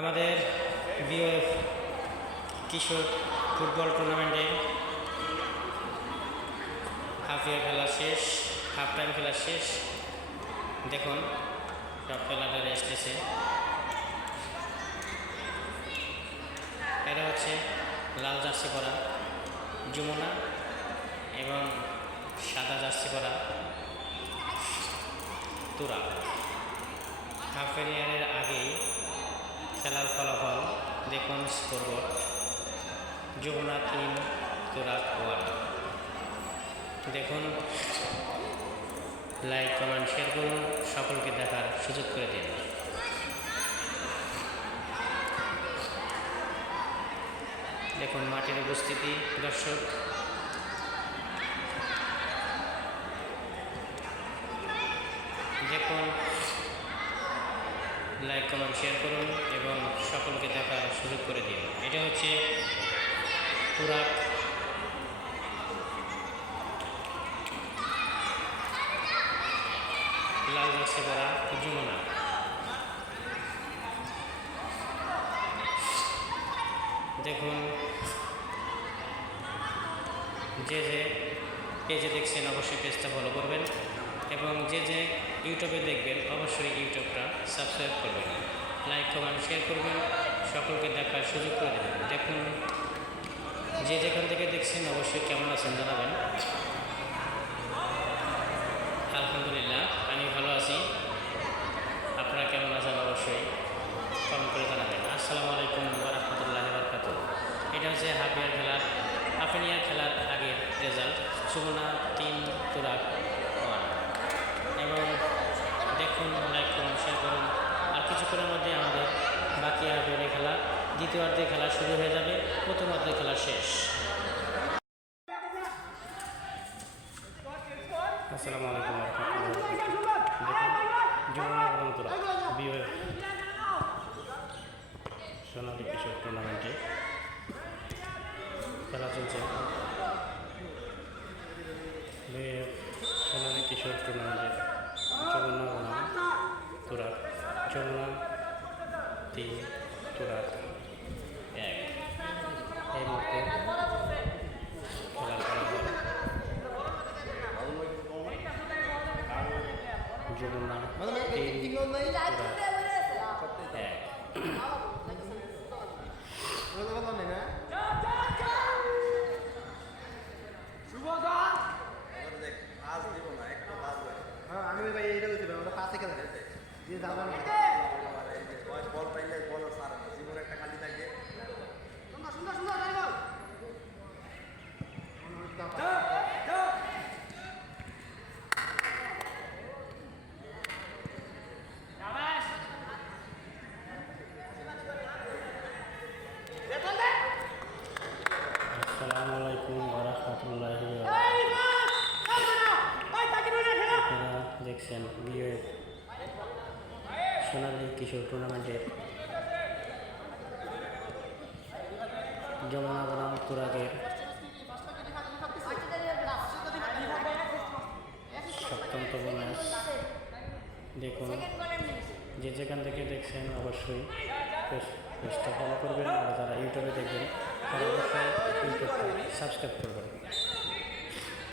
আমাদের বিওএফ কিশোর ফুটবল টুর্নামেন্টে হাফ ইয়ার খেলা শেষ, হাফ টাইম খেলা শেষ। দেখুন সব খেলাটা এসেছে। এটা হচ্ছে লাল জার্সি পরা যমুনা এবং সাদা জার্সি পরা তুরা। হাফ ইয়ারের আগেই খেলার ফলাফল দেখুন। স্কোরবোর্ড: যমুনা 3, তুরা 1। দেখুন, লাইক, কমেন্ট, শেয়ার করুন, সকলকে দেখার সুযোগ করে দিন। দেখুন মাঠের উপস্থিতি, দর্শক। দেখুন, লাইক, কমেন্ট, শেয়ার করুন এবং সকলকে দেখার সুযোগ করে দিন। এটা হচ্ছে তুরা লাল জার্সি পরা যমুনা। দেখুন, যে পেজে দেখছেন অবশ্যই পেজটা ফলো করবেন এবং যে ইউটিউবে দেখবেন অবশ্যই ইউটিউবটা সাবস্ক্রাইব করবেন, লাইক, কমেন্ট, শেয়ার করবেন, সকলকে দেখার সুযোগ করে দেবেন। দেখুন, যে যেখান থেকে দেখছেন অবশ্যই কেমন আছেন জানাবেন। আলহামদুলিল্লাহ, আমি ভালো আছি। আপনারা কেমন আছেন অবশ্যই কমেন্ট করে জানাবেন। আসসালামু আলাইকুম ওয়া রাহমাতুল্লাহি ওয়া বারাকাতুহু। এটা হচ্ছে হাফ ইয়ার খেলার আগের রেজাল্ট: যমুনা 3, তুরা 1। এবং দেখুন, লাইক করুন, শেয়ার করুন। আর কিছুক্ষণের মধ্যে আমাদের বাকি হাফ ইয়ারের খেলা, দ্বিতীয়ার্ধের খেলা শুরু হয়ে যাবে। প্রথমার্ধের খেলা শেষ। আসসালামু আলাইকুম ওয়া রাহমাতুল্লাহি ওয়া বারাকাতুহু। যমুনা এবং তুরা বিওএফ সোনালী কিশোর টুর্নামেন্টে খেলা চলছে। বিওএফ সোনালী কিশোর টুর্নামেন্টে যমুনা বনাম তুরা। যমুনা 3, তুরা 1। এই মুহূর্তে খেলার ফলাফল: যমুনা 3, তুরা 1। আমি ভাই এটা বলছি ভাই, ওটা পাশে খেলা যে যাবার বল পাইলে বল সারা জীবন একটা খালি থাকে। সুন্দর সুন্দর আসসালামু আলাইকুম ওয়া রাহমাতুল্লাহি ওয়া বারাকাতুহু। আপনারা দেখছেন বিওএফ সোনালী কিশোর টুর্নামেন্টের যমুনা বনাম তুরাগের 7তম ম্যাচ। দেখুন, যে যেখান থেকে দেখছেন অবশ্যই পেজটা ফলো করবেন, আর যারা ইউটিউবে দেখবেন তারা অবশ্যই ইউটিউবটা সাবস্ক্রাইব করবেন।